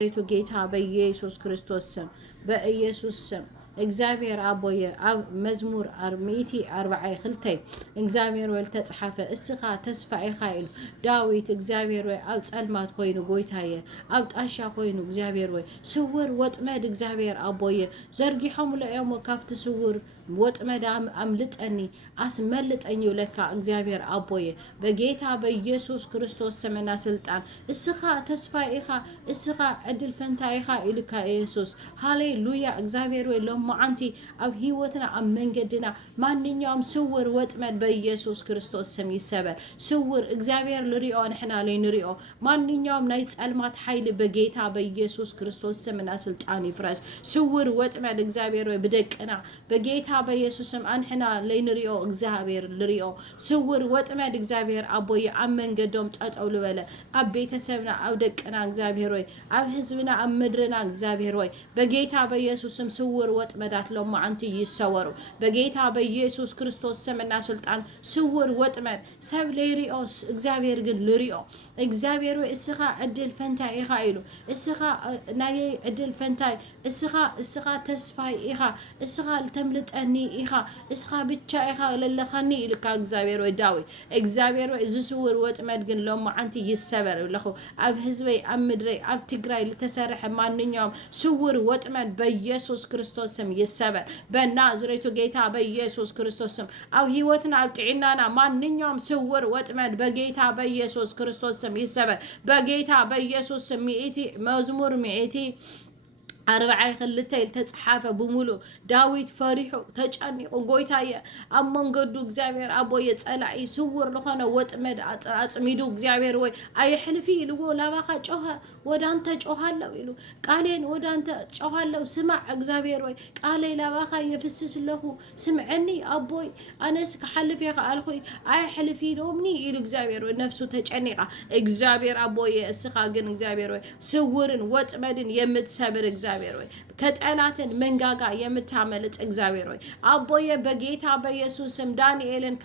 ቤቱ ጌታ በኢየሱስ ክርስቶስ ስም በኢየሱስ ስም እግዚአብሔር አቦየ ኣብ መዝሙር ሚእቲ ኣርባዓይ ክልተይ እግዚአብሔር ወይ ተጽሓፈ እስኻ ተስፋ ኢኻ ኢሉ ዳዊት እግዚአብሔር ወይ ኣብ ጸልማት ኮይኑ ጎይታየ ኣብ ጣሻ ኮይኑ እግዚአብሔር ወይ ስውር ወጥመድ እግዚአብሔር አቦየ ዘርጊሖም ለኦም ካፍቲ ስውር ወጥመድ አምልጠኒ አስመልጠኝ ለካ እግዚአብሔር አቦየ በጌታ በኢየሱስ ክርስቶስ ስምና ስልጣን እስኻ ተስፋ ኢኻ እስኻ ዕድል ፈንታ ኢኻ ኢልካ ኢየሱስ ሃሌሉያ እግዚአብሔር ወይ ሎማዓንቲ ኣብ ህይወትና ኣብ መንገድና ማንኛውም ስውር ወጥመድ በኢየሱስ ክርስቶስ ስም ይሰበር ስውር እግዚአብሔር ልሪኦ ንሕና ላይ ንሪኦ ማንኛውም ናይ ጸልማት ኃይል በጌታ በኢየሱስ ክርስቶስ ስምና ስልጣን ይፍረስ ስውር ወጥመድ እግዚአብሔር ወይ በደቅና በጌታ በኢየሱስ ስም አንሕና ላይ ንሪኦ እግዚአብሔር ልሪኦ ስውር ወጥመድ እግዚአብሔር አቦየ ኣብ መንገዶም ጠጠው ልበለ ኣብ ቤተሰብና ኣብ ደቅና እግዚአብሔር ወይ ኣብ ህዝብና ኣብ ምድርና እግዚአብሔር ወይ በጌታ በኢየሱስ ስም ስውር ወጥመዳት ሎማዓንቲ ይሰወሩ በጌታ በኢየሱስ ክርስቶስ ስምና ስልጣን ስውር ወጥመድ ሰብ ለሪኦ እግዚአብሔር ግን ልሪኦ እግዚአብሔር ወይ እስኻ ዕድል ፈንታ ኢኻ ኢሉ እስኻ ናይ ዕድል ፈንታይ እስኻ ተስፋይ ኢኻ እስኻ ተምልጠኒ ኢኻ እስኻ ብቻ ኢኻ ለለኻኒ ኢልካ እግዚአብሔር ወይ ዳዊት እግዚአብሔር ወይ ዝስውር ወጥመድ ግን ሎማዓንቲ ይሰበር ለኹ ኣብ ህዝበይ ኣብ ምድረይ ኣብ ትግራይ ለተሰርሐ ማንኛውም ስውር ወጥመድ በኢየሱስ ክርስቶስ ስም ይሰበር በናዝሬቱ ጌታ በኢየሱስ ክርስቶስ ስም ኣብ ህይወትና ኣብ ጥዕናና ማንኛውም ስውር ወጥመድ በጌታ በኢየሱስ ክርስቶስ ስም ይሰበር በጌታ በኢየሱስ ስም ሚእቲ መዝሙር ሚእቲ ኣርባዓይ ክልተይ ተጽሓፈ ብሙሉ ዳዊት ፈሪሑ ተጨኒቁ ጎይታየ ኣብ መንገዱ እግዚአብሔር አቦየ ጸላኢ ስውር ለኾነ ወጥመድ አጽሚዱ እግዚአብሔር ወይ አይሕልፊ ኢልዎ ላባኻ ጮኸ ወዳንተ ጮኻለሁ ኢሉ ቃሌን ወዳንተ ጮኻለሁ ስማዕ እግዚአብሔር ወይ ቃሌ ላባኻ የፍስስ ለኹ ስምዕኒ አቦይ ኣነስ ክሓልፍ ይኽኣልኹ አይሕልፊ ሎምኒ ኢሉ እግዚአብሔር ወይ ነፍሱ ተጨኒቃ እግዚአብሔር አቦየ እስኻ ግን እግዚአብሔር ወይ ስውርን ወጥመድን የምትሰብር እግዚአብሔር ወይ ከጠላትን መንጋጋ የምታመልጥ እግዚአብሔር ወይ አቦየ በጌታ በኢየሱስ ስም ዳንኤልን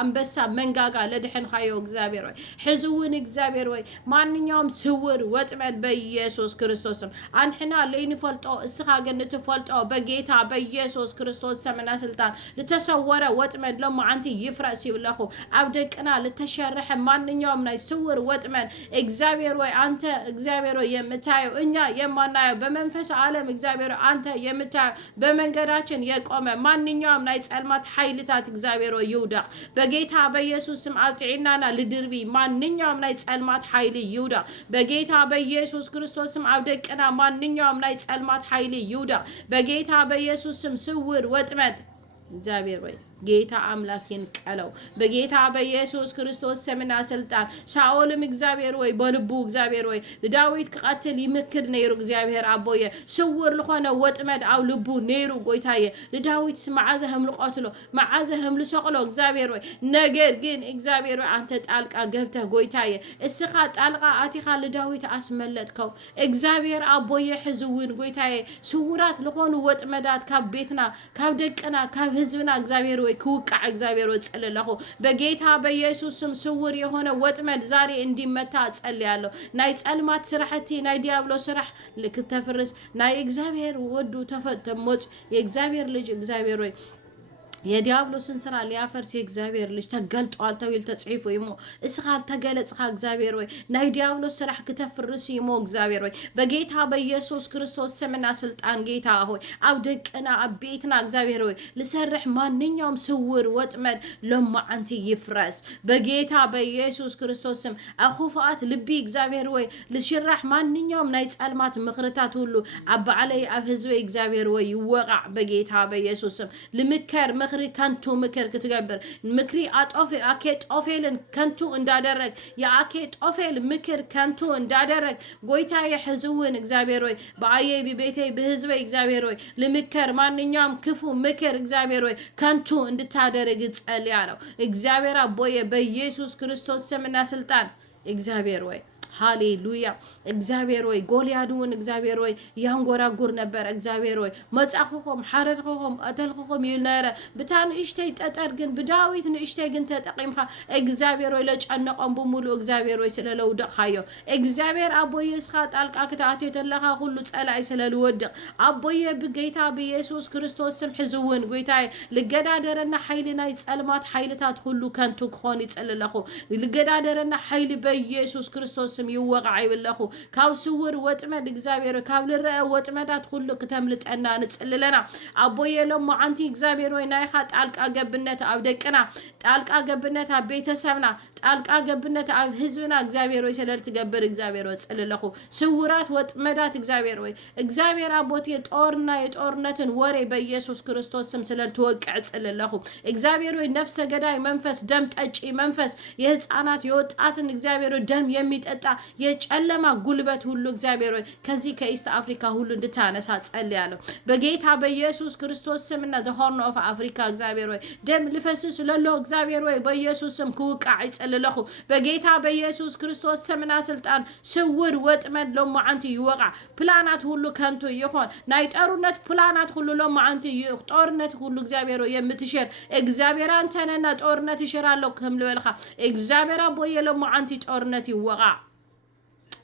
አንበሳ መንጋጋ ለድሕንካዮ እግዚአብሔር ወይ ሕዝውን እግዚአብሔር ወይ ማንኛውም ስውር ወጥመድ በኢየሱስ ክርስቶስ ስም አንሕና ለይንፈልጦ እስኻ ግን ትፈልጦ በጌታ በኢየሱስ ክርስቶስ ስምና ስልጣን ለተሰወረ ወጥመድ ለማዓንቲ ይፍረስ ይብለኹ ኣብ ደቅና ለተሸረሐ ማንኛውም ናይ ስውር ወጥመድ እግዚአብሔር ወይ አንተ እግዚአብሔር ወይ የምታየው እኛ የማናየው በመንፈስ ዓለም እግዚአብሔር አንተ የምታየው በመንገዳችን የቆመ ማንኛውም ናይ ጸልማት ኃይልታት እግዚአብሔር ይውደቅ በጌታ በኢየሱስ ስም አውጥዒናና ለድርቢ ማንኛውም ናይ ጸልማት ኃይል ይውደቅ በጌታ በኢየሱስ ክርስቶስ ስም አውደቅና ማንኛውም ናይ ጸልማት ኃይል ይውደቅ በጌታ በኢየሱስ ስም ስውር ወጥመድ እግዚአብሔር ወይ ጌታ አምላክን ቀለው በጌታ በኢየሱስ ክርስቶስ ስምና ስልጣን ሳኦልም እግዚአብሔር ወይ በልቡ እግዚአብሔር ወይ ዳዊት ከቀትል ይምክር ነይሩ እግዚአብሔር አቦየ ስውር ለሆነ ወጥመድ አው ልቡ ነይሩ ጎይታየ ለዳዊት ማዓዘህም ልቆትሎ ማዓዘህም ልሰቅሎ እግዚአብሔር ወይ ነገር ግን እግዚአብሔር ወይ አንተ ጣልቃ ገብተህ ጎይታየ እስኻ ጣልቃ አቲኻ ለዳዊት አስመለጥከው እግዚአብሔር አቦየ ሕዝውን ጎይታየ ስውራት ለሆኑ ወጥመዳት ካብ ቤትና ካብ ደቅና ካብ ህዝብና እግዚአብሔር ክውቃዕ እግዚአብሔር ወጽለለኹ በጌታ በኢየሱስ ስም ስውር የሆነ ወጥመድ ዛሬ እንዲመታ ጸልያለሁ ናይ ጸልማት ስራሕቲ ናይ ዲያብሎስ ስራሕ ለክተፍርስ ናይ እግዚአብሔር ወዱ ተፈተሞጽ የእግዚአብሔር ልጅ እግዚአብሔር ወይ የዲያብሎስን ስራ ሊያፈርስ የእግዚአብሔር ልጅ ተገልጧል ተብሎ ተጽፎ ይሞ እስኻ ተገለጽኻ እግዚአብሔር ወይ ናይ ዲያብሎስ ስራ ከተፍርስ ይሞ እግዚአብሔር ወይ በጌታ በኢየሱስ ክርስቶስ ስምና ስልጣን ጌታ ሆይ ኣብ ደቅና ኣብ ቤትና እግዚአብሔር ወይ ለሰርሕ ማንኛውም ስውር ወጥመድ ለማዓንቲ ይፍረስ በጌታ በኢየሱስ ክርስቶስ ስም አኹፋት ልቢ እግዚአብሔር ወይ ለሽራህ ማንኛውም ናይ ጸልማት ምኽርታት ሁሉ ኣብ ባዕለይ ኣብ ህዝብ እግዚአብሔር ወይ ይወቃዕ በጌታ በኢየሱስ ስም ለምከር ምክሪ ከንቱ ምክር ክትገብር ምክሪ አኬ ጦፌልን ከንቱ እንዳደረግ የአኬ ጦፌል ምክር ከንቱ እንዳደረግ ጎይታ የሕዝውን እግዚአብሔር ወይ በአየ በቤቴ በህዝብ እግዚአብሔር ወይ ለምከር ማንኛውም ክፉ ምክር እግዚአብሔር ወይ ከንቱ እንድታደርግ ጸልያለሁ እግዚአብሔር አቦየ በኢየሱስ ክርስቶስ ስምና ስልጣን እግዚአብሔር ወይ ሃሌሉያ እግዚአብሔር ወይ ጎልያድውን እግዚአብሔር ወይ ያንጎራጉር ነበር እግዚአብሔር ወይ መጻኹም ሓረድኹም አተልኹም ይነረ ብታን እሽተይ ጠጠር ግን ብዳዊት ንእሽተይ ግን ተጠቂምካ እግዚአብሔር ወይ ለጨነቆም በሙሉ እግዚአብሔር ወይ ስለለውደቅሃዮ እግዚአብሔር አቦዬ እስኻ ጣልቃ ክትኣትዮ ተለኻ ሁሉ ጸላይ ስለልወድቅ አቦዬ ብጌታ በኢየሱስ ክርስቶስ ስም ሕዝውን ጌታዬ ልገዳደረና ኃይልና ጸልማት ኃይልታት ሁሉ ከንቱ ክኾን ይጸልለኹ ልገዳደረና ኃይል በኢየሱስ ክርስቶስ ስም ይወቃዕ ይብለኹ ካብ ስውር ወጥመድ እግዚአብሔር ካብ ልረአ ወጥመዳት ሁሉ ከተምልጠና ንጽልለና አቦዬ ሎማዓንቲ እግዚአብሔር ወይ ናይኻ ጣልቃ ገብነት ኣብ ደቅና ጣልቃ ገብነት ኣብ ቤተሰብና ጣልቃ ገብነት ኣብ ህዝብና እግዚአብሔር ወይ ስለል ትገብር እግዚአብሔር ወይ ጽልለኹ ስውራት ወጥመዳት እግዚአብሔር ወይ እግዚአብሔር አቦቴ ጦርና የጦርነትን ወሬ በኢየሱስ ክርስቶስ ስም ስለል ትወቅዕ ጽልለኹ እግዚአብሔር ወይ ነፍሰ ገዳይ መንፈስ ደም ጠጪ መንፈስ የህፃናት የወጣትን እግዚአብሔር ወይ ደም የሚጠጣ የጨለማ ጉልበት ሁሉ እግዚአብሔር ወይ ከዚህ ከኢስት አፍሪካ ሁሉ እንድታነሳ ጸልያለሁ በጌታ በኢየሱስ ክርስቶስ ስምና the horn of Africa እግዚአብሔር ወይ ደም ልፈስስ ለሎ እግዚአብሔር ወይ በኢየሱስ ስም ክውቃዕ ይጸልለኹ በጌታ በኢየሱስ ክርስቶስ ስምና ስልጣን ስውር ወጥመድ ሎማዓንቲ ይወቃ ፕላናት ሁሉ ከንቱ ይሆን ናይ ጦርነት ፕላናት ሁሉ ሎማዓንቲ ጦርነት ሁሉ እግዚአብሔር ወይ የምትሽር እግዚአብሔር አንተነና ጦርነት ይሽራለሁ ከምልበልኻ እግዚአብሔር አቦዬ ሎማዓንቲ ጦርነት ይወቃ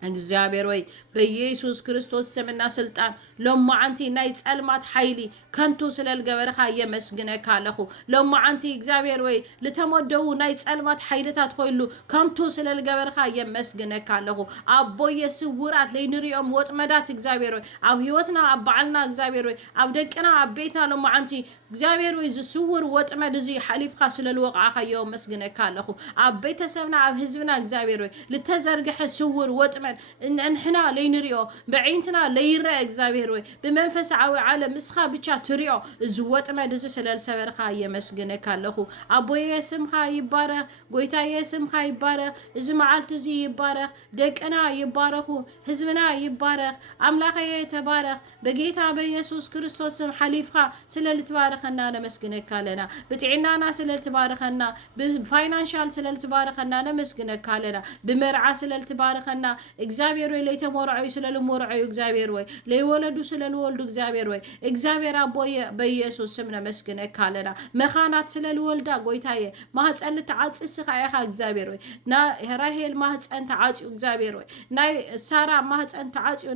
እግዚአብሔር ወይ በኢየሱስ ክርስቶስ ስምና ስልጣን ሎማዓንቲ ናይ ጸልማት ኃይሊ ከንቱ ስለልገበርኻ የመስግነካ ኣለኹ ሎማዓንቲ እግዚአብሔር ወይ ለተመደው ናይ ጸልማት ኃይልታት ኮይሉ ከንቱ ስለልገበርኻ የመስግነካ ኣለኹ አቦዬ ስውራት ለይንሪኦም ወጥመዳት እግዚአብሔር ወይ ኣብ ህይወትና ኣብ በዓልና እግዚአብሔር ወይ ኣብ ደቅና ኣብ ቤትና ሎማዓንቲ እግዚአብሔር ወይ ዝስውር ወጥመድ እዚ ሓሊፍካ ስለልወቃዕኻ የመስግነካ ኣለኹ ኣብ ቤተሰብና ኣብ ህዝብና እግዚአብሔር ወይ ለተዘርግሐ ስውር ወጥመድ እንሕና ለይንሪኦ بعينتنا ليرى እግዚአብሔር ወይ በመንፈሳዊ ዓለም እስኻ ብቻ ትሪኦ ዝወጥመድ እዚ ስለል ሰበርኻ የመስግነካ ኣለኹ አቦዬ ስምኻ ይባረክ ጎይታዬ ስምኻ ይባረክ እዚ መዓልት እዚ ይባረክ ደቅና ይባረኩ ህዝብና ይባረክ አምላኸዬ ተባረክ በጌታ በኢየሱስ ክርስቶስ ስም ሓሊፍኻ ስለል ትባረከና ለመስግነካ ለና በጥዕናና ስለል ትባረከና በፋይናንሻል ስለል ትባረከና ለመስግነካ ለና በመርዓ ስለል ትባረከና እግዚአብሔር ወይ ለተሞራዩ ስለልሞራዩ እግዚአብሔር ወይ ለይወለዱ ስለልወልዱ እግዚአብሔር ወይ እግዚአብሔር አቦዬ በኢየሱስ ስም ለመስግነካ ለና መኻናት ስለልወልዳ ጎይታዬ ማህፀን ተዓጽስ ኻይኻ እግዚአብሔር ወይ ና ራሄል ማህፀን ተዓጽዩ እግዚአብሔር ወይ ናይ ሳራ ማህፀን ተዓጽዩ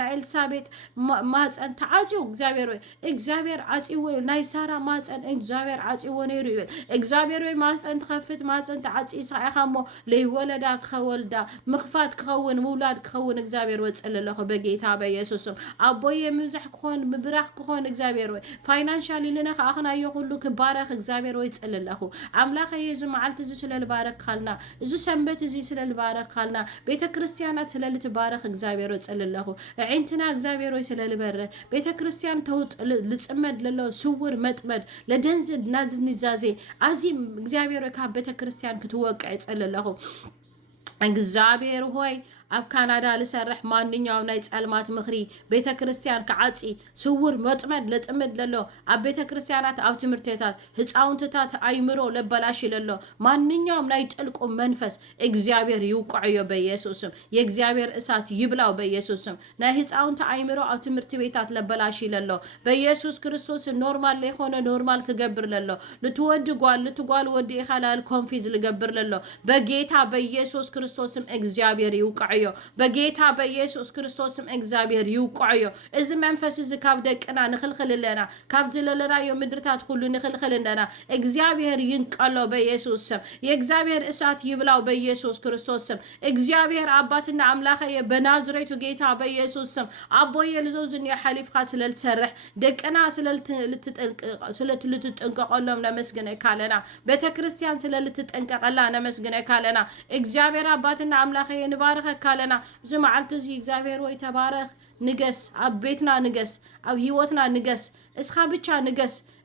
ና ኤልሳቤት ማህፀን ተዓጽዩ እግዚአብሔር ወይ እግዚአብሔር ዓጽዩ ወይ ናይ ሳራ ማህፀን እግዚአብሔር ዓጽዩ ነይሩ ይብል እግዚአብሔር ወይ ማህፀን ተኸፍት ማህፀን ተዓጽስ ኻይኻሞ ለይወለዳ ከወልዳ مخفات كخون مولاد كخون እግዚአብሔር ወጽልለኹ በጌታ በኢየሱስ ስም አቦዬ ምዝሕ ክኾን ምብራኽ ክኾን እግዚአብሔር ወይ ፋይናንሻሊ ለና አኽናዮ ሁሉ ክባረኽ እግዚአብሔር ወይ ጽልለኹ አምላኸ ኢየሱስ መዓልት እዚ ስለልባረክ ካልና እዚ ሰንበት እዚ ስለልባረክ ካልና ቤተክርስቲያናት ስለልትባረኽ እግዚአብሔር ወይ ጽልለኹ ዒንትና እግዚአብሔር ወይ ስለልበረ ቤተክርስቲያን ተውጥ ልጽመድ ለሎ ስውር መጥመድ ለደንዝል ናዝኒዛዜ አዚም እግዚአብሔር ወይ ካብ ቤተክርስቲያን ክትወቅዕ ጽልለኹ እግዚአብሔር ሆይ ኣብ ካናዳ ልሰርሕ ማንኛውም ናይ ጸልማት ምኽሪ ቤተክርስቲያን ከዓጺ ስውር መጥመድ ለጥምድ ለሎ ኣብ ቤተክርስቲያናት ኣብ ትምህርትታት ህፃውንትታት አይምሮ ለበላሽ ለሎ ማንኛውም ናይ ጥልቁ መንፈስ እግዚአብሔር ይውቅዕዮ በኢየሱስ ስም የእግዚአብሔር እሳት ይብላው በኢየሱስ ስም ናይ ህፃውንት አይምሮ ኣብ ትምህርት ቤታት ለበላሽ ለሎ በኢየሱስ ክርስቶስ ኖርማል ለሆነ ኖርማል ክገብር ለሎ ልትጓል ወዲ ይኻላል ኮንፊዝ ልገብር ለሎ በጌታ በኢየሱስ ክርስቶስ ስም እግዚአብሔር ይውቅዕ በጌታ በኢየሱስ ክርስቶስ ስም እግዚአብሔር ይውቅዕዮ እዚ መንፈስ እዚ ካብ ደቅና ንኽልኽልለና ካብ ዝለለና ምድርታት ሁሉ ንኽልኽልለና እግዚአብሔር ይንቀሎ በኢየሱስ ስም የእግዚአብሔር እሳት ይብላው በኢየሱስ ክርስቶስ ስም እግዚአብሔር አባትና አምላኸ በናዝሬቱ ጌታ በኢየሱስ ስም አቦዬ ልዘውዝን የሐሊፍኻ ስለልትሰርሕ ደቅና ስለልትጠንቀቀሎም ለመስግነካ ለና ቤተክርስቲያን ስለልትጠንቀቀላ ለመስግነካ ለና እግዚአብሔር አባትና አምላኸ ንባረከ ካለና ዝማዓልት እዚ እግዚአብሔር ወይ ተባረክ ንገስ ኣብ ቤትና ንገስ ኣብ ህይወትና ንገስ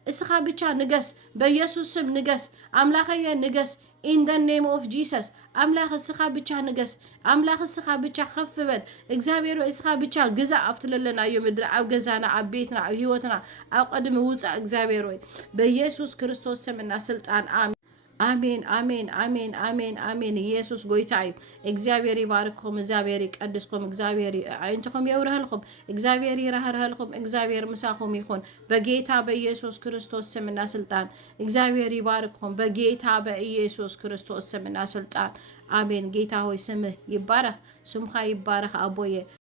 እስኻ ብቻ ንገስ በኢየሱስ ስም ንገስ አምላኸየ ንገስ in the name of Jesus አምላኽ እስኻ ብቻ ንገስ አምላኽ እስኻ ብቻ ከፍ በል እግዚአብሔር እስኻ ብቻ ግዛ አፍትለለና የምድር ኣብ ገዛና ኣብ ቤትና ኣብ ህይወትና ኣብ ቀድም ውጻ እግዚአብሔር ወይ በኢየሱስ ክርስቶስ ስምና ስልጣን አሜን አሜን አሜን አሜን አሜን አሜን ኢየሱስ ጎይታ እዩ እግዚአብሔር ይባርክኩም እግዚአብሔር ይቀድስኩም እግዚአብሔር አይንተኩም የውረህልኩም እግዚአብሔር ይራህርህልኩም እግዚአብሔር ምሳኩም ይሁን በጌታ በኢየሱስ ክርስቶስ ስምና ስልጣን እግዚአብሔር ይባርክኩም በጌታ በኢየሱስ ክርስቶስ ስምና ስልጣን አሜን ጌታ ሆይ ስምህ ይባረክ ስምኻ ይባረክ አቦዬ